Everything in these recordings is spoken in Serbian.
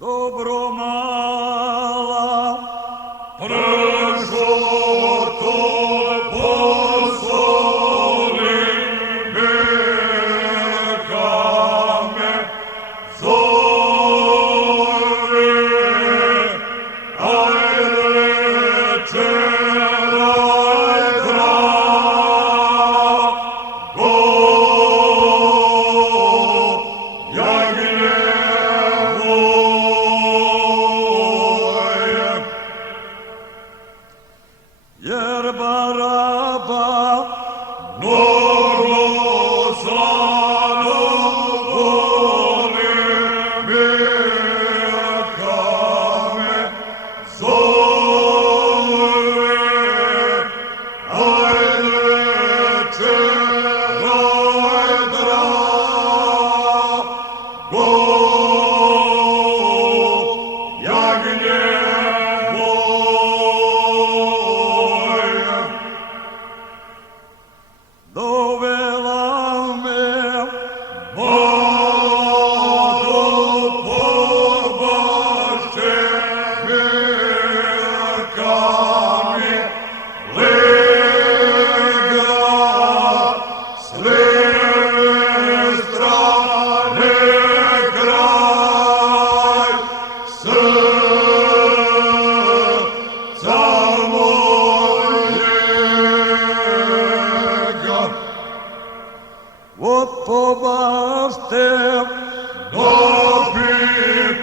Dobro mala, prešlo to posoli neka me zove, ajde čeraj drago, jagnje jer baraba mnogo slano voli, Milka me zove, ajde čeraj drago, jagnje dovela me mlado pobašće, Milka mi lega s leve strane kraj srca mojega. Od pobašte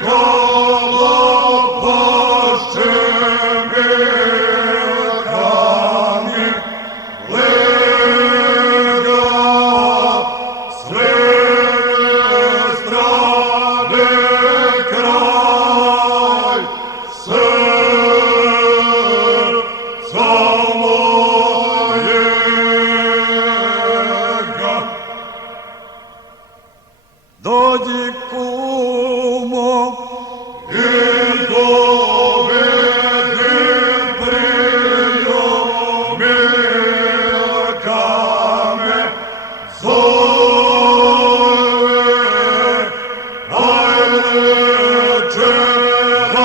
napikalo pašće, Milka mi lega s leve strane kraj srca mojega. Dođi kumo i dovedi prijom, Milka me zove, ajde čeraj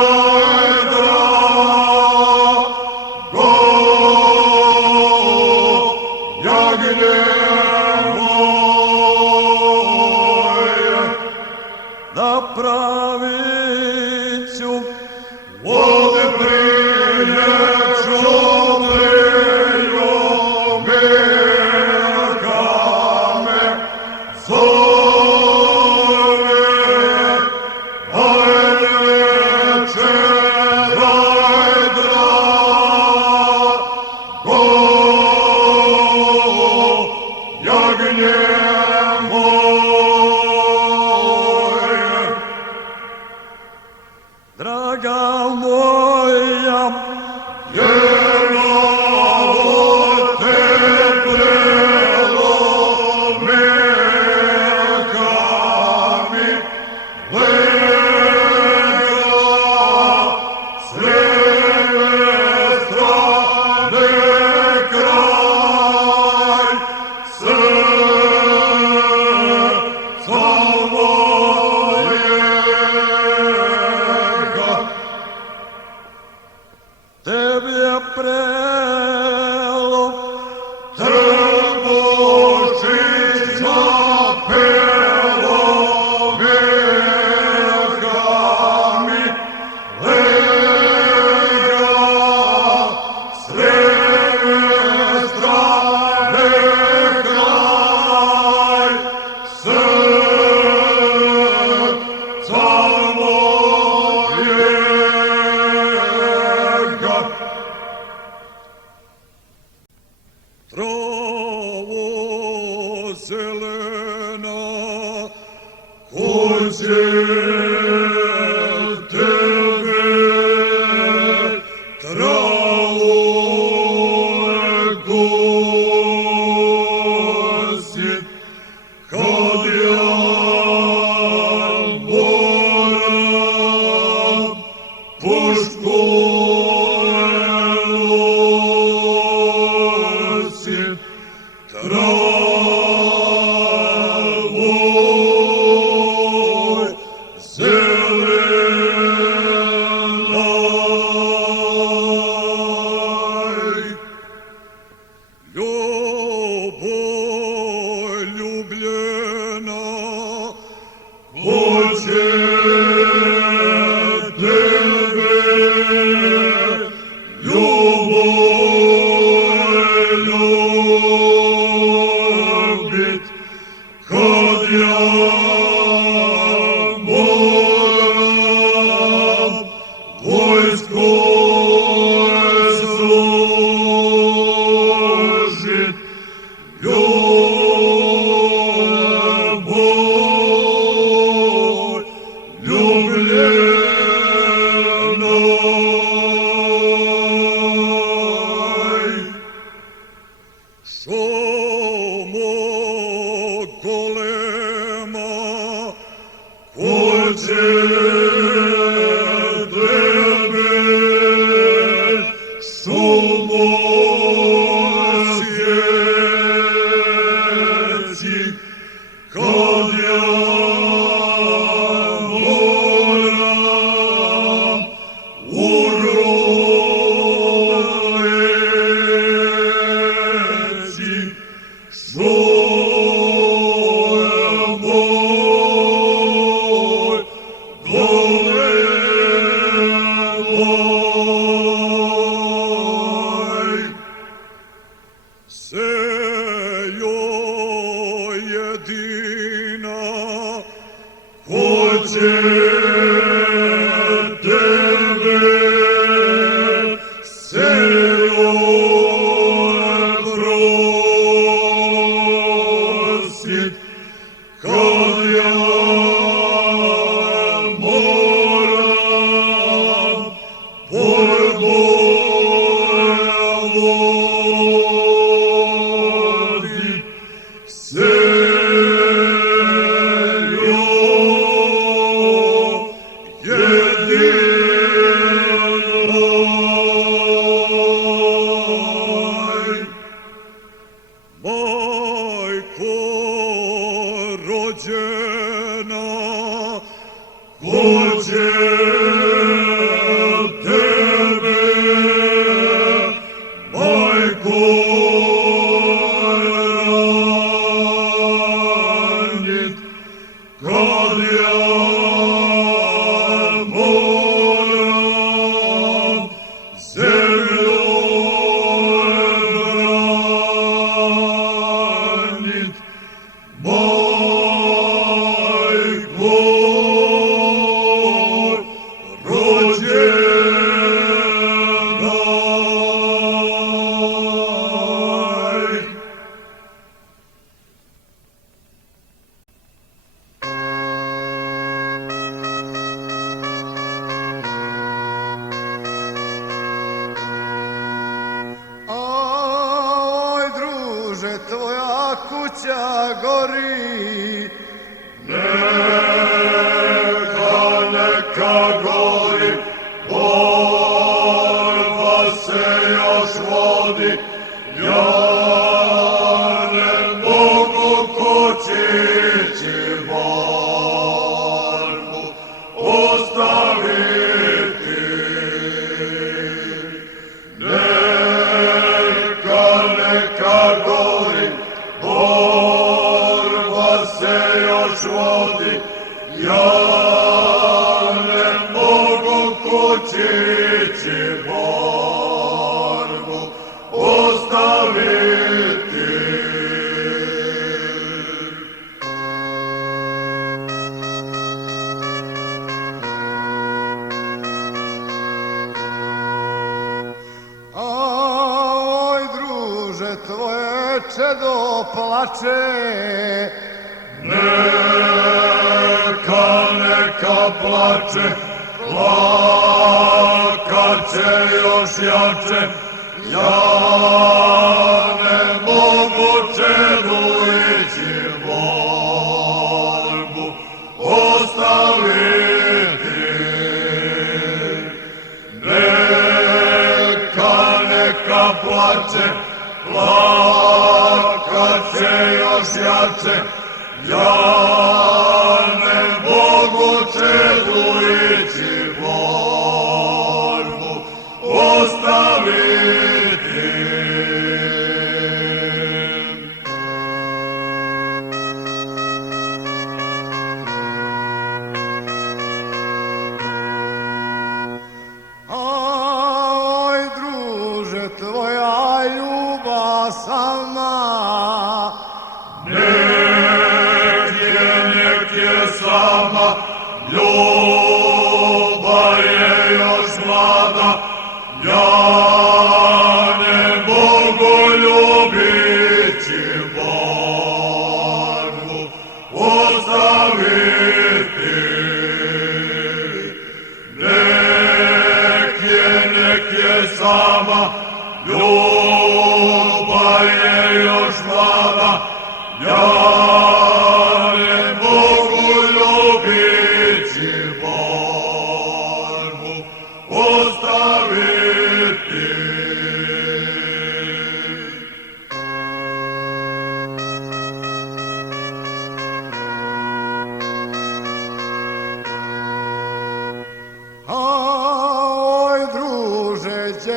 drago, jagnje da praviću vode priljećom lijom, Milka me zove, ajde čeraj drago, jagnje draga moja, jelavo te prelo, Milka mi lega s leve strane kraj srca mojega. Šumo golema, Hoće tebe, šumo sjeci, kad ja moram u reci, što je moj golemoj. sejo jedina, Hoće tebe, sejo prosit, kad ja moram pored boja vodit, majko rođena, hoće tebe, majko ranjit, kad ja moram zemljom branit, majko rođenaj. Oj, druže, tvoja kuća gori, Neka gori, borba se još vodi, ja ne mogu kočići borbu ostaviti. Neka gori, borba se još vodi, ja ne mogu kočići borbu ostaviti. oj, druže, tvoje čedo plače, Neka plače, plakaće još jače, ja ne mogu čedu ići borbu ostaviti. Neka plače, plakaće još jače, ja ne mogu čedu ići borbu ostaviti. oj, druže, tvoja ljubav sama, Neka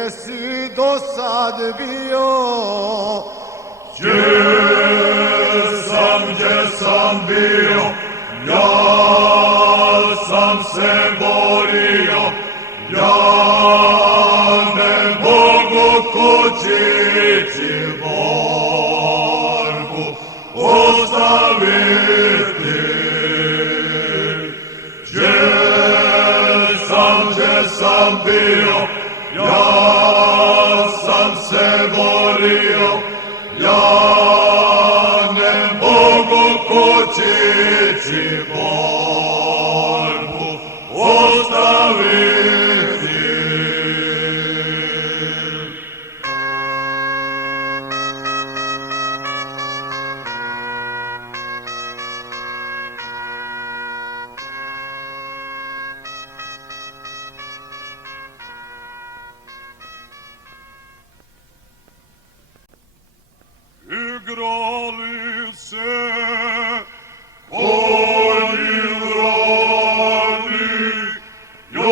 gdje si do sad bio? Gdje sam bio, ja sam se borio, ja ne mogu kućici borbu ostaviti. Gdje sam bio, ja sam se borio, ja ne mogu kućici borbu ostaviti. Igrali se Konji vrani, Janu,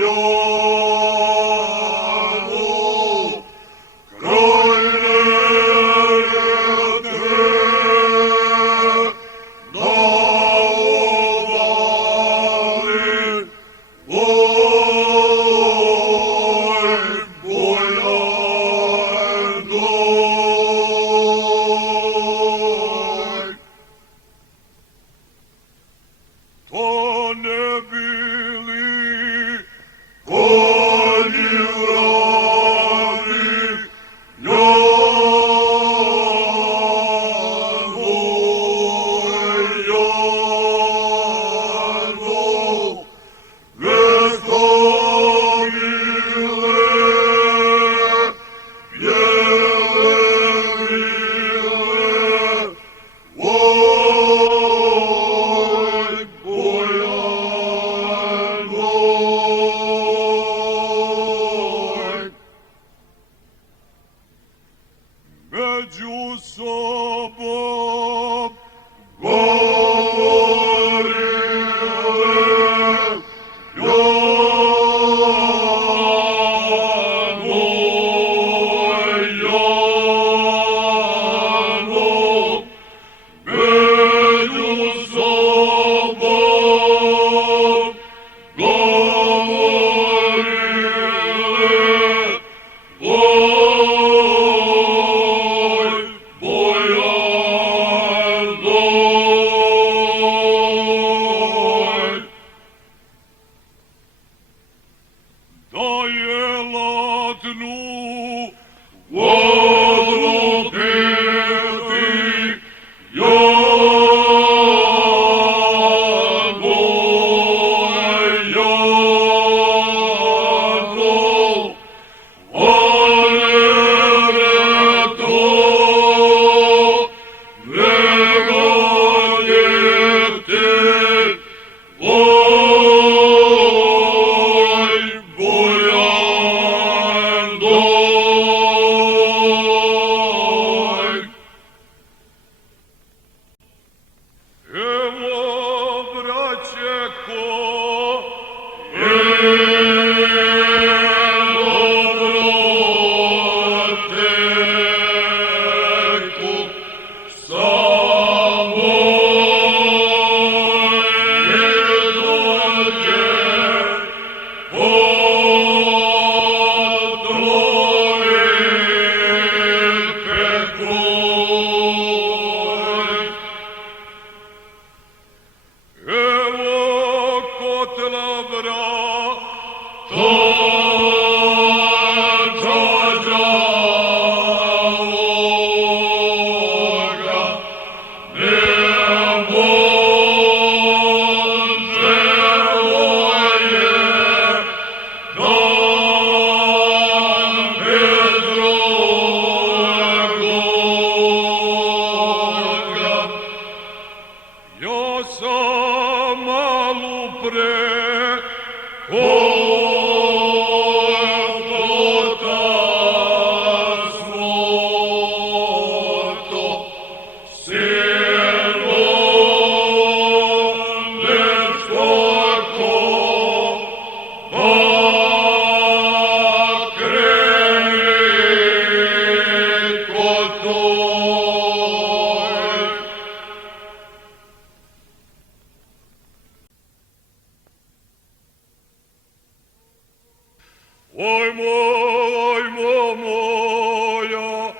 Janu, kraj Neretve, na obali, to ne bili konji vrani, Janu, Janu, veskomile, bjelemile, oj, Bojano, među sobom govorile, Janu, Janu, među sobom govorile, oj, Bojano, da je ladnu vodu piti, Janu, Janu, Neretvo, nego ljeti, oj, Bojano, evo braće ko teku samo je dođe potrovi pekuj. evo kotla vrata ja sam malu pre Svojeg ojmo moja,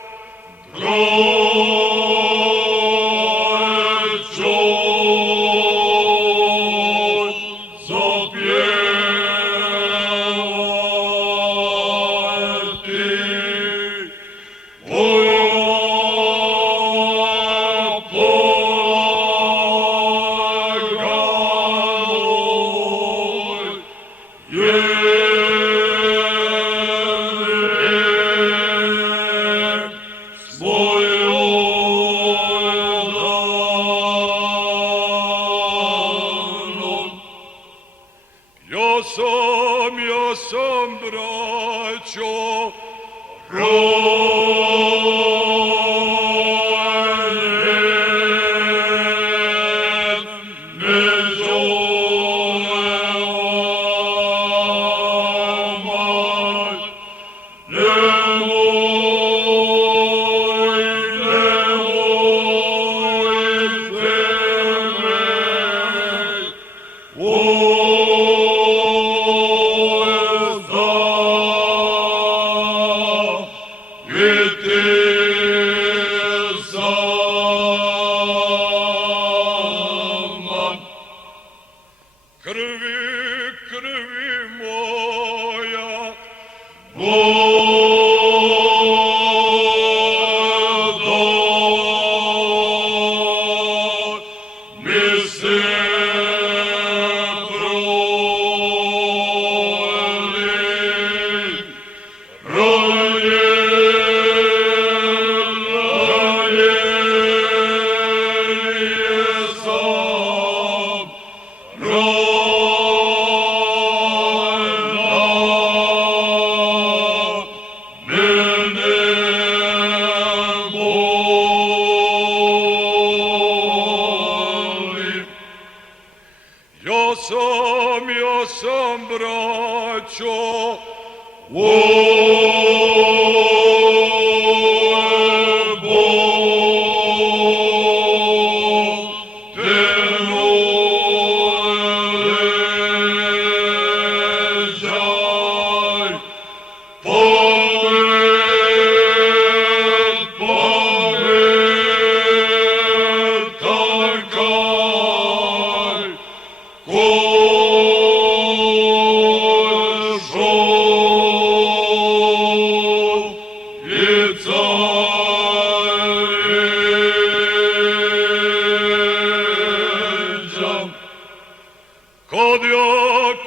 ja sam braćo, krvi moja, ja sam braćo,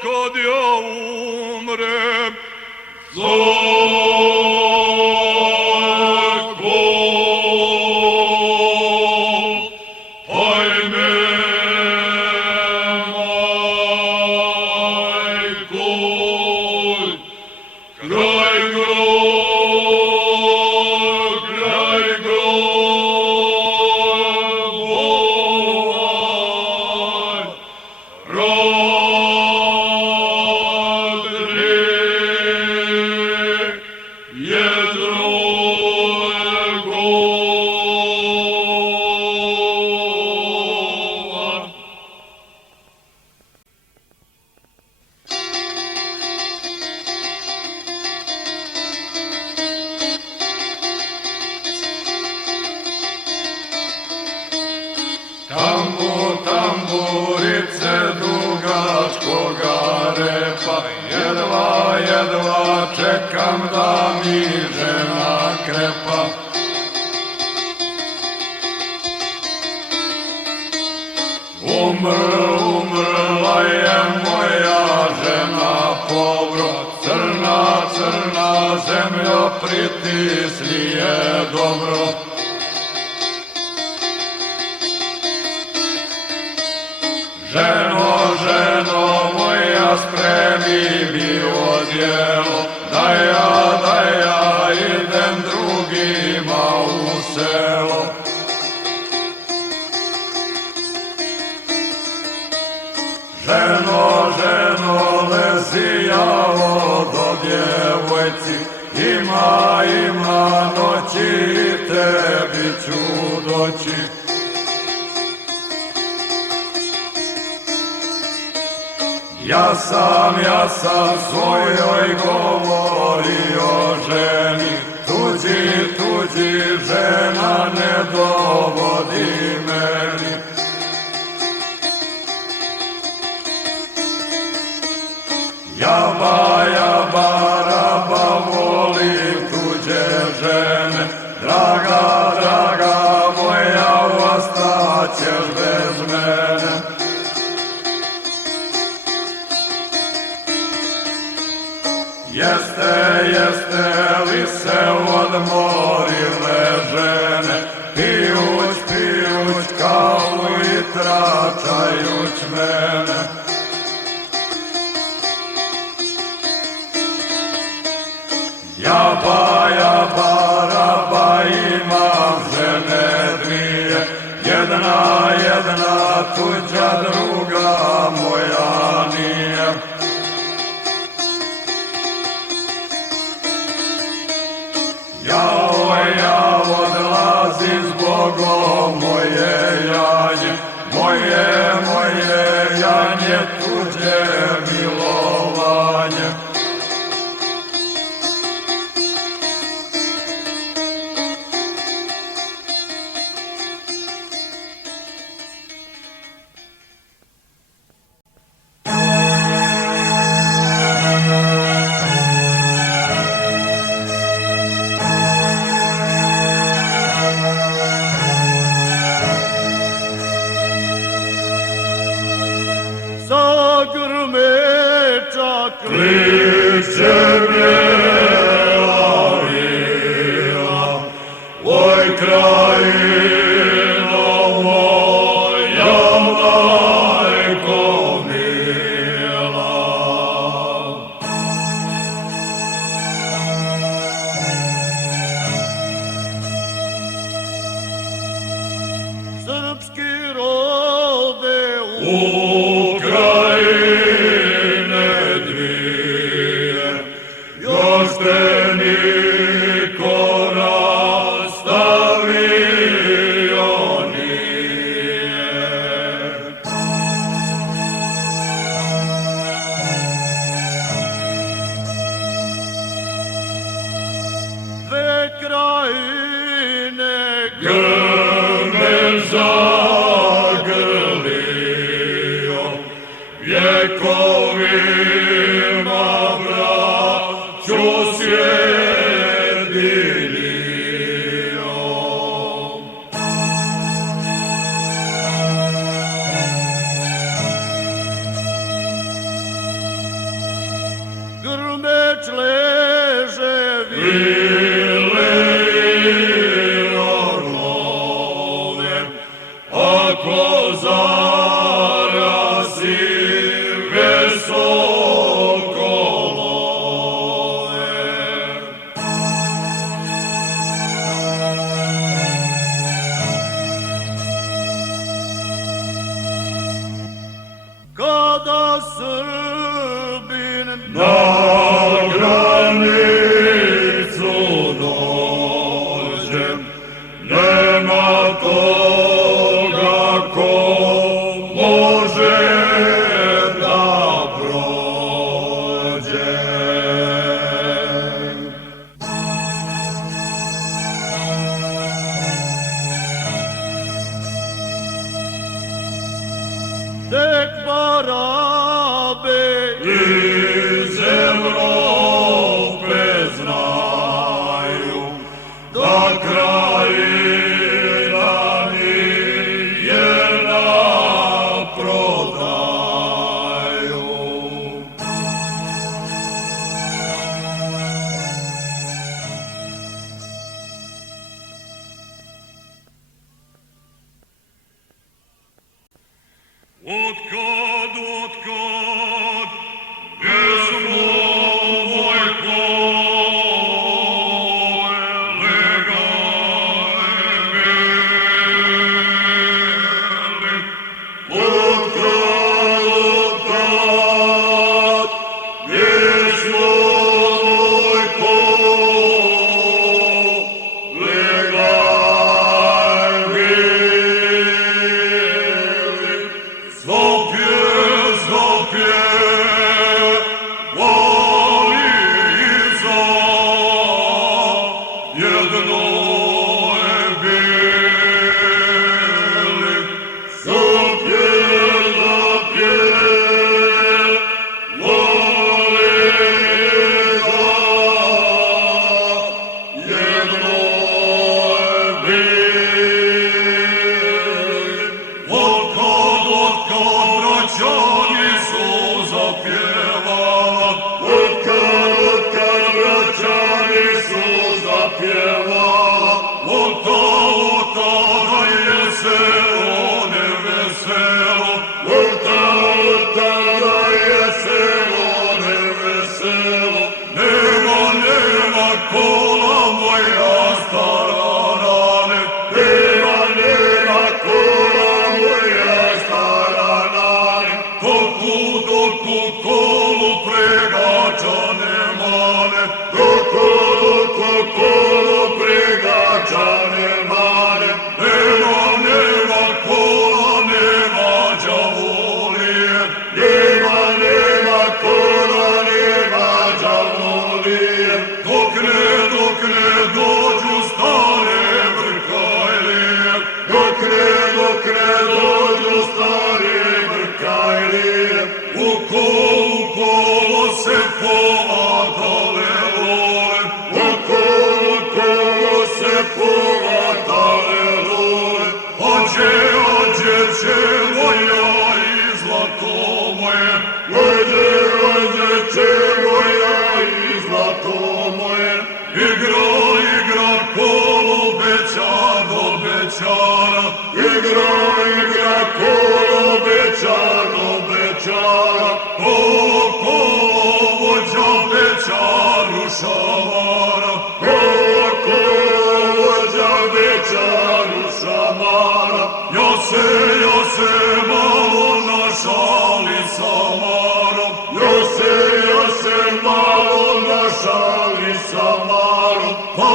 kad ja umrem, tamburice dugačkoga repa, jedva čekam da mi žena krepa. Umrla je moja žena pobro, crna zemljo pritisni je dobro. Ženo moja, spremi mi odjelo, da ja idem drugima u selo. Ženo, lezi javo do djevojci, ima noći i tebi ću doći. Ja sam svojoj govorio ženi, tuđi žena ne dovodi meni. Jaba, raba, volim tuđe žene, draga moja, ostaćeš bez mene. Jeste li se odmorile žene, pijuć kavu i tračajuć mene. Jaba, raba, imam žene dvije, jedna tuđa, druga moja nije. Ja odlazim zbogom moje janje, moje janje, tuđe milovanje. Kliče bijela vila, oj krajino moja, majko mila. Srpski rode Ukrajine dvije, još te niko rastavio nije. dve krajine Grme zagrlio, vjekovima braću sjedinio. Grmeč leže Vile i orlove, ako zarasi visoko love. kada Srbin Na granicu dođe, nema toga ko može da prođe. tek barabe Iz Evrope znaju da krajina nije na prodaju. Otkad, pesmo moj kolega mili. Otkad, pesmo moj kolega mili. So pure kad braćani su zapjevala, kad braćani su zapjevala, od tada je selo neveselo, od tada je selo neveselo, nema kola moja stara rane, nema kola moja stara rane, doku kolu pregača nemane, doku kolu pregača nemane, nema kola, nema đavolije, nema kola, nema đavolije, dok ne dođu stare brkajlije, dok ne dođu stare brkajlije, u kolo se povatale lole, u kolo se povatale lole, ađe moja i zlato moje, ađe moja i zlato moje, igra kolo bećar do bećara, igra kolo bećar do bećara, kolo vođa bećaru šamara, kolo vođa bećaru šamara, ja se malo našali sa Marom, ja se malo našali sa Marom, pa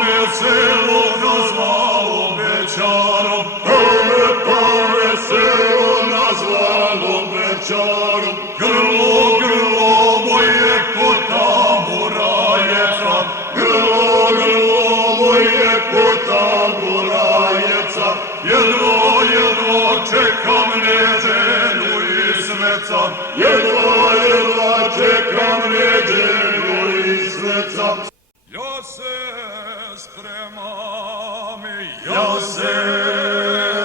me selo nazvalo bećarom, pa me selo nazvalo bećarom, grlo moje kod tamburajeca, grlo moje kod tamburajeca, jedva čekam neđelju i sveca, jedva čekam neđelju i sveca. Ja se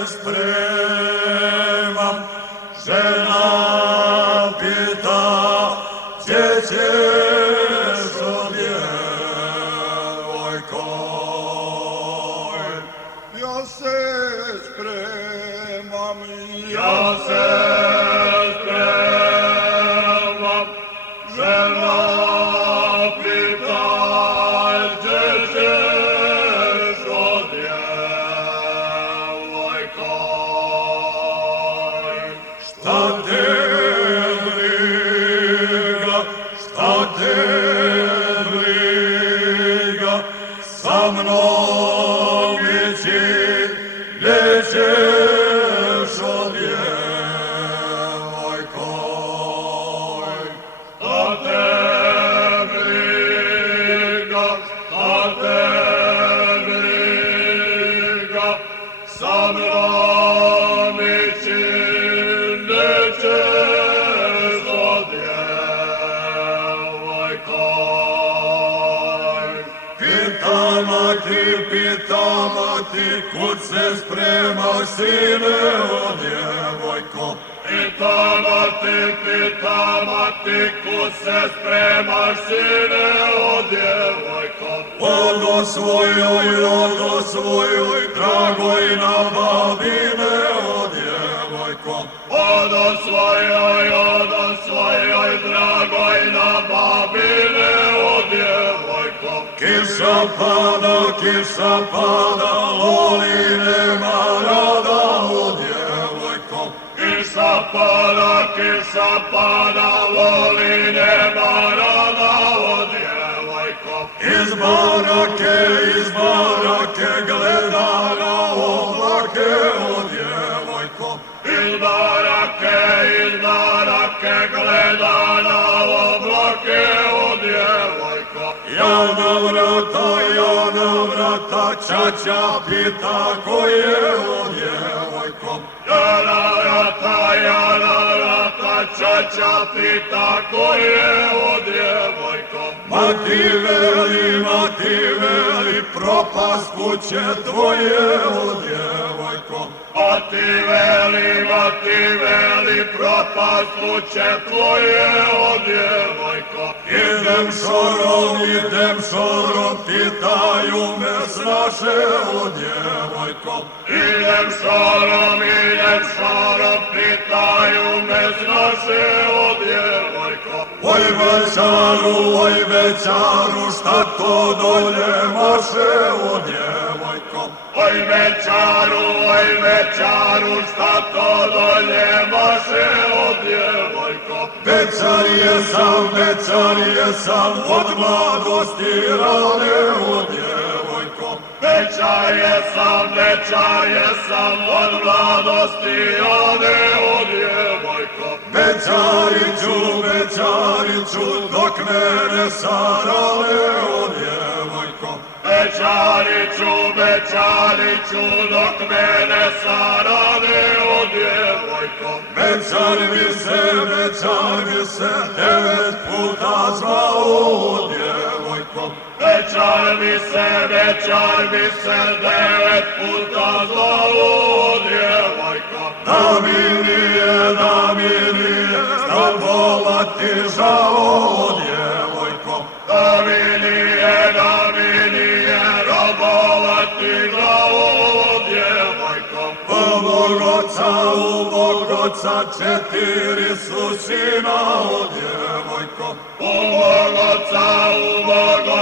spremam, žena pita, gdje ćeš djevojko? Ja se spremam, Ja se spremam, žena pita, gdje ćeš djevojko? Šta te briga, sa mnom ići nećeš djevojko. Šta te briga, sa mnom ići nećeš djevojko. Pitam ti, kud se spremaš, sine, o djevojko? Pitam ti, kud se spremaš, sine, o djevojko? Odo svojoj, dragoj na babine, o djevojko? Odo svojoj, dragoj na babine, o djevojko? Kiša pada, loli nema rada, o djevojko. Kiša pada, loli nema rada, o djevojko. Iz barake gleda na oblake, o djevojko. Iz barake gleda na oblake, o djevojko. Ja na vrata, čača pita ko je, o djevojko. Ja na vrata, čača pita ko je, o djevojko. Ma ti veli, propast kuće tvoje, o djevojko. Ma ti veli, da ti veli propast tvoje, o djevojko. Idem šorom, pitaju me snaše, o djevojko. Idem šorom, pitaju me snaše, o djevojko. Oj većaru, šta to dolje maše, o djevojko. Oj večaru, šta to dolje maše, o djevojko. Večar jesam, od mladosti rane, o djevojko. Večar jesam, od mladosti rane, o djevojko. Večariću, dok mene sarane, o djevojko. Večariću, dok mene sarane, o djevojko. Večar mi se 9 puta zvao, o djevojko. Večar mi se 9 puta zvao, o djevojko. Da mi nije, da vola ti žao, o djevojko. Da mi nije, robola ti žao, o djevojko. U mog oca 4 su sina, o djevojko. U mog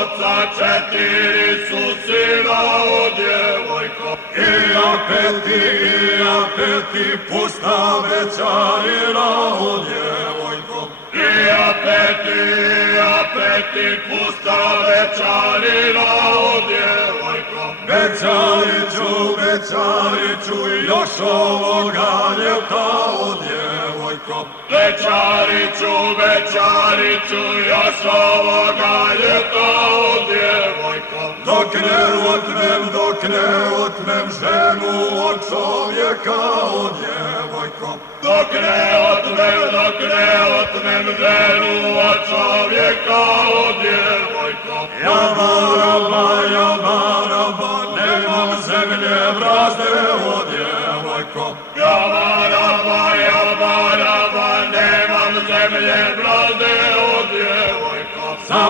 oca 4 su sina, o djevojko. I ja peti pusta večarina, o djevojko. I ja peti pusta večarina, o djevojko. Večariću, još ovoga ljeta, o djevojko. Večariću, još ovoga ljeta, o djevojko. Dok ne otmem ženu od čovjeka, o djevojko. Dok ne otmem ženu od čovjeka, o djevojko. Ja baraba, nemam zemlje brazde, o djevojko. Ja baraba, nemam zemlje brazde, o djevojko. Za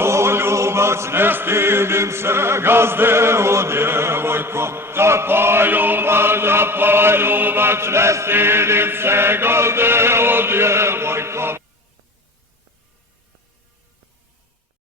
poljubac, ne stidim se gazde, o djevojko. Za poljubac, ne stidim se gazde, o djevojko.